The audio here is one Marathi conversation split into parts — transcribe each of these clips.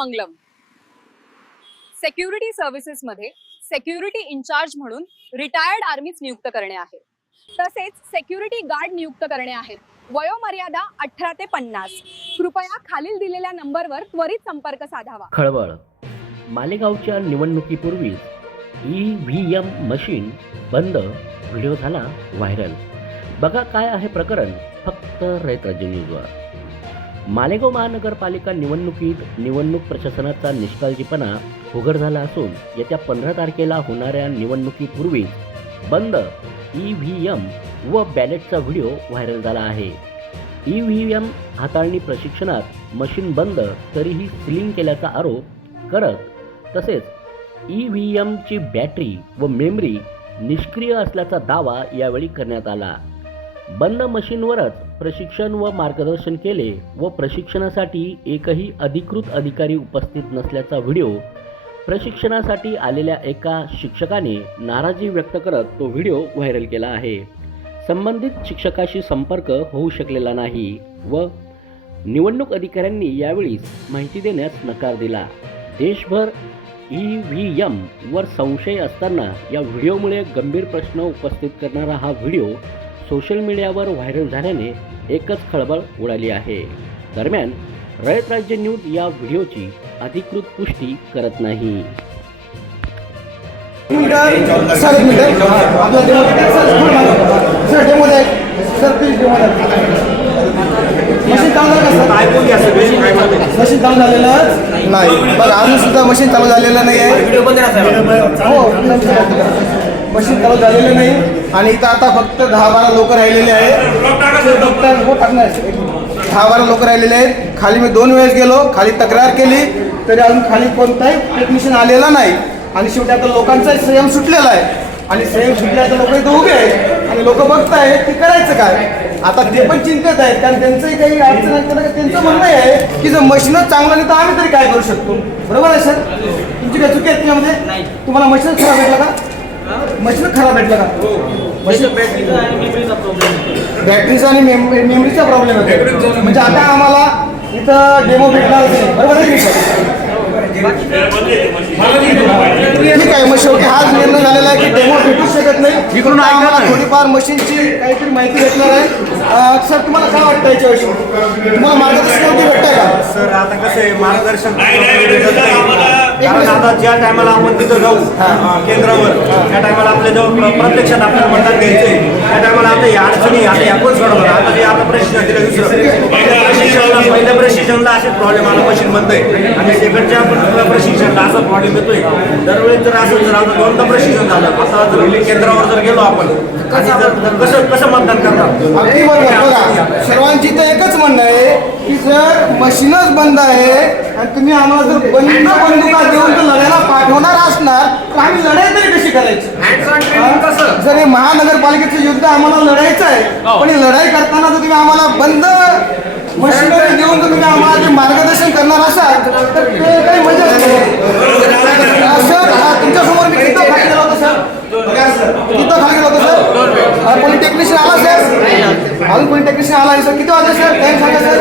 मंगलम. सेक्युरिटी सर्व्हिसेसमध्ये सेक्युरिटी इन्चार्ज म्हणून रिटायर्ड आर्मीच नियुक्त करणे आहे. तसेच सेक्युरिटी गार्ड नियुक्त करणे आहेत वयोमर्यादा अठरा ते पन्नास. कृपया खालील दिलेल्या नंबरवर त्वरित संपर्क साधावा. खळबळ. मालेगावच्या निवडणुकीपूर्वी ई व्ही एम मशीन बंद. व्हिडिओ झाला व्हायरल. बघा काय आहे प्रकरण. फक्त रयत राज्य न्यूजवर मालेगाव महानगरपालिका निवडणुकीत निवडणूक प्रशासनाचा निष्काळजीपणा उघड झाला असून येत्या पंधरा तारखेला होणाऱ्या निवडणुकीपूर्वी बंद ई व्ही एम व बॅलेटचा व्हिडिओ व्हायरल झाला आहे. ई व्ही एम हाताळणी प्रशिक्षणात मशीन बंद तरीही सिलिंग केल्याचा आरोप करत तसेच ई व्ही एमची बॅटरी व मेमरी निष्क्रिय असल्याचा दावा यावेळी करण्यात आला. बंद मशीनवरच प्रशिक्षण व मार्गदर्शन केले व प्रशिक्षणासाठी एकही अधिकृत अधिकारी उपस्थित नसल्याचा व्हिडिओ प्रशिक्षणासाठी आलेल्या एका शिक्षकाने नाराजी व्यक्त करत तो व्हिडिओ व्हायरल केला आहे. संबंधित शिक्षकाशी संपर्क होऊ शकलेला नाही व निवडणूक अधिकाऱ्यांनी यावेळी माहिती देण्यास नकार दिला. देशभर ई व्ही एम वर संशय असताना या व्हिडिओमुळे गंभीर प्रश्न उपस्थित करणारा हा व्हिडिओ सोशल मीडियावर व्हायरल झाल्याने एकच खळबळ उडाली आहे. दरम्यान रयत राज्य न्यूज या व्हिडिओची अधिकृत पुष्टी करत नाही. मशीन चालू झालेलं नाही. बघा अजून सुद्धा मशीन चालू झालेलं नाही आहे हो. मशीन चालू झालेलं नाही. आणि इथं आता फक्त दहा बारा लोक राहिलेले आहेत. हो दहा बारा लोक राहिलेले आहेत. खाली मी दोन वेळेस गेलो खाली तक्रार केली तरी अजून खाली कोणताही टेक्निशियन आलेला नाही. आणि शेवटी आता लोकांचा संयम सुटलेला आहे. आणि संयम सुटल्याचं लोक इथं उभे आहेत. आणि लोक बघतायत की करायचं काय. आता ते पण चिंतेत आहेत कारण त्यांचंही काही अडचण आहे त्यांचं म्हणणं आहे की जर मशीनच चांगलं नाही तर आम्ही तरी काय करू शकतो? बरोबर आहे सर? तुमची काय चुकी आहे त्याच्यामध्ये? तुम्हाला मशीन खराब भेटलं का? मशीन खराब भेटलं का? मशीन बॅटरीचा आणि मेमरीचा प्रॉब्लेम होतो. म्हणजे आता आम्हाला इथं डेमो भेटणार नाही. बरोबर आहे की नाही? ठीक आहे मग शेवटी हाच निर्णय झालेला आहे की डेमो भेटू शकत नाही. इकडून आम्हाला थोडीफार मशीनची काहीतरी माहिती भेटणार आहे. सर तुम्हाला काय वाटतं याच्याविषयी? तुम्हाला मार्गदर्शन भेटतंय का? सर आता कसं आहे मार्गदर्शन भेटत. कारण आता ज्या टायमाला आपण तिथं जाऊ केंद्रावर त्या टायमाला आपल्या जवळ प्र- प्रत्यक्षात आपल्याला मतदान घ्यायचंय त्या टायमाला आता या अडचणी आता या कोण सोडवणार आता जे आता प्रशिक्षण दिलं दुसरं. पहिल्या प्रशिक्षणाला असेच प्रॉब्लेम आला मशीन बंद आहे आणि सेकंडच्या पण प्रशिक्षणाला असा प्रॉब्लेम येतोय. दरवेळेस जर असं जर आता दोनदा प्रशिक्षण झालं. आता जर केंद्रावर जर गेलो आपण कसं कसं मतदान करणार? अगदी बरोबर. बघा सर्वांची तर एकच म्हणणं आहे की जर मशीनच बंद आहे आणि तुम्ही आम्हाला जर बंद बंदुका देऊन जर लढायला पाठवणार असणार तर आम्ही लढाई तरी कशी करायची? हा? जर हे महानगरपालिकेचं युद्ध आम्हाला लढायचं आहे पण ही लढाई करताना जर तुम्ही आम्हाला बंद मशिनरी देऊन जर तुम्ही आम्हाला जे मार्गदर्शन करणार असाल तर ते काही मजा सर हा तुमच्यासमोर मी किती खाली गेलो होतो सर. किती खाली गेलो होतो सर. हा, कोणी टेक्निशियन आला सर. अजून कोणी टेक्निशियन आला नाही सर. किती वाजले सर? टाइम सांगा सर.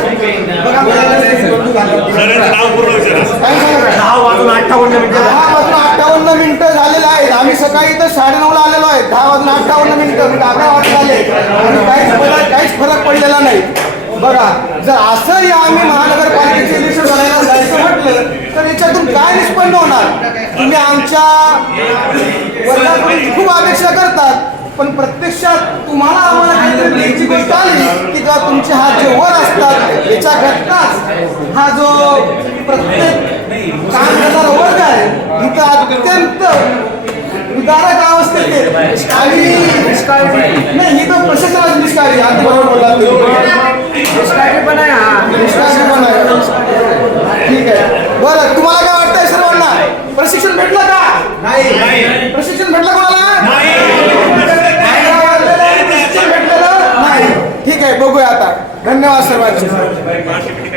बघा टाइम सांगा. दहा वाजून अठ्ठावन्न मिनिटं दहा वाजून अठ्ठावन्न मिनिटं झालेलं आहेत आम्ही सकाळी इथं साडेनऊला आलेलो आहे. दहा वाजून अठ्ठावन्न मिनिटं. अकरा वाजता आले. आणि काहीच फरक काहीच फरक पडलेला नाही. बघा जर असं या आम्ही महानगरपालिकेचे इलेक्शन लढायला जायचं म्हटलं तर याच्यातून काय निष्पन्न होणार? तुम्ही आमच्या वर्गाकडून खूप अपेक्षा करतात पण प्रत्यक्षात तुम्हाला आम्हाला काहीतरी द्यायची गोष्ट आली की जेव्हा तुमचे हात जे वर असतात याच्या घटकाच हा जो प्रत्येक काम करणारा वर्ग आहे इथं अत्यंत उदारक अवस्थेत आणि नाही ही तर प्रशासनाची निष्काळी आता बरोबर बोला तुम्ही. निष्काळजीपणा आहे हा. निष्काळजीपणा आहे. ठीक आहे बरं तुम्हाला काय वाटतंय सर्वांना प्रशिक्षण भेटलं का नाही प्रशिक्षण भेटलं कोणाला प्रशिक्षण भेटलेलं